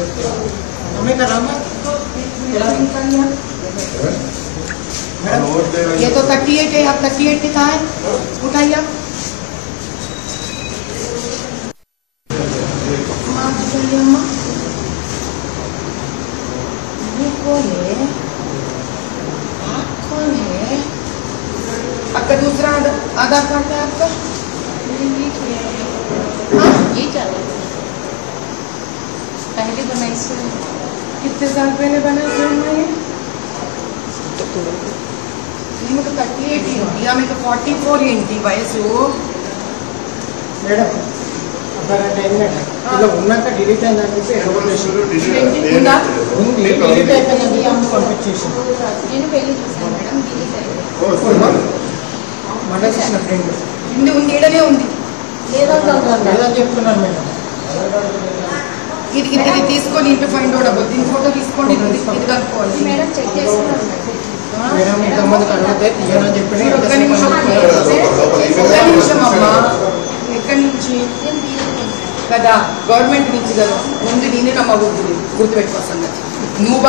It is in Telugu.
हमें कराना ये तो 38 है, आप 38 की कहाँ है? उठाइए आप। ये कौन है? आप कौन है? आपका दूसरा आधार कार्ड है आपका? ये चल पहले बनाई से कितने साल पहले बना था ये? మీకు 38 ఏంటి ఆమెకు 44 ఏంటి వయసు మేడం అబ్బారంటే ఏంటంటే ఇలా ఉన్నాక డిలీట్ అయిందని చెప్పి ఎక్స్‌ప్లనేషన్ ఉందా ఉంది డిలీట్ అయిపోయింది అమ్మ పంపించేసాను నేను పెళ్లి చేశాను మేడం డిలీట్ అయింది మన చేసిన ఫ్రెండ్ ఉంది ఉంది ఇడనే ఉంది లేదని చెప్తున్నాను మేడం ఇది తీసుకొని ఇంటి ఫైండ్ అవుట్ అవ్వదు దీని ఫోటో తీసుకోండి ఇది కనుక్కోవాలి మేడం చెక్ చేస్తున్నాను మేడం ఇంతమంది అడిగితే తీయాలని చెప్పి ఒక్క నిమిషం అమ్మా ఎక్కడి నుంచి కదా గవర్నమెంట్ నుంచి కదా ముందు నేనే నమ్మకూడదు గుర్తుపెట్టుకోవాలి నువ్వు